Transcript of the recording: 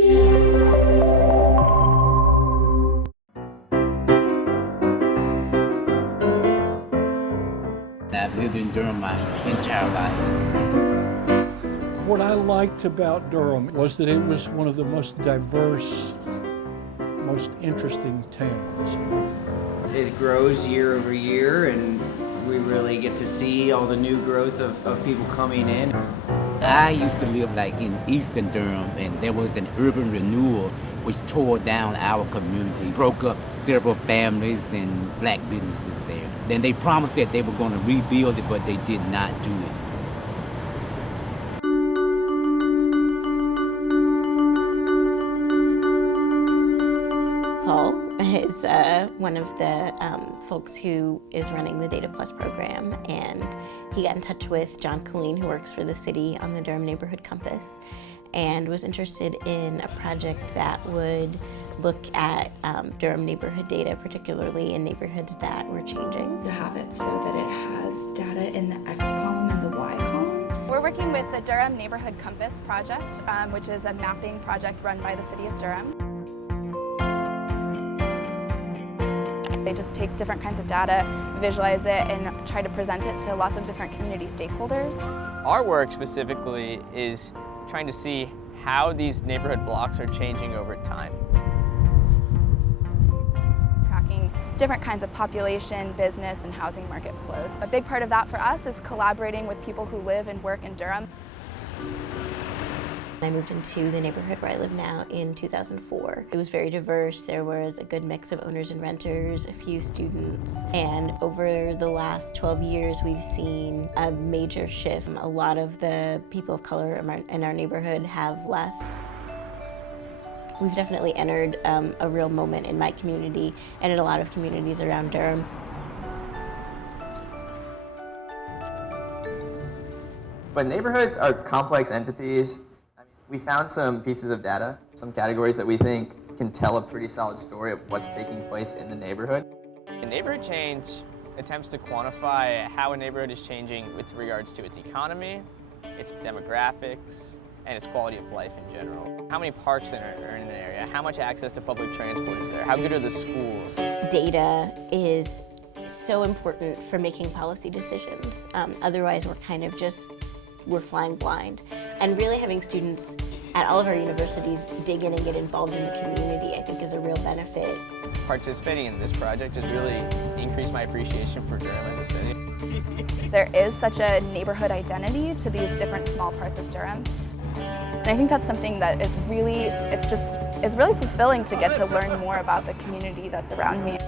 I've lived in Durham my entire life. What I liked about Durham was that it was one of the most diverse, most interesting towns. It grows year over year, and we really get to see all the new growth of people coming in. I used to live like in Eastern Durham, and there was an urban renewal which tore down our community, broke up several families and black businesses there. Then they promised that they were going to rebuild it, but they did not do it. Paul is one of the folks who is running the Data Plus program, and he got in touch with John Colleen, who works for the city on the Durham Neighborhood Compass, and was interested in a project that would look at Durham neighborhood data, particularly in neighborhoods that were changing. To have it so that it has data in the X column and the Y column. We're working with the Durham Neighborhood Compass project, which is a mapping project run by the City of Durham. They just take different kinds of data, visualize it, and try to present it to lots of different community stakeholders. Our work specifically is trying to see how these neighborhood blocks are changing over time. Tracking different kinds of population, business, and housing market flows. A big part of that for us is collaborating with people who live and work in Durham. I moved into the neighborhood where I live now in 2004. It was very diverse. There was a good mix of owners and renters, a few students, and over the last 12 years we've seen a major shift. A lot of the people of color in our neighborhood have left. We've definitely entered a real moment in my community and in a lot of communities around Durham. But neighborhoods are complex entities. We found some pieces of data, some categories that we think can tell a pretty solid story of what's taking place in the neighborhood. Neighborhood change attempts to quantify how a neighborhood is changing with regards to its economy, its demographics, and its quality of life in general. How many parks are in an area? How much access to public transport is there? How good are the schools? Data is so important for making policy decisions. Otherwise, we're flying blind. And really having students at all of our universities dig in and get involved in the community, I think, is a real benefit. Participating in this project has really increased my appreciation for Durham as a city. There is such a neighborhood identity to these different small parts of Durham. And I think that's something that is really, it's really fulfilling to get to learn more about the community that's around me.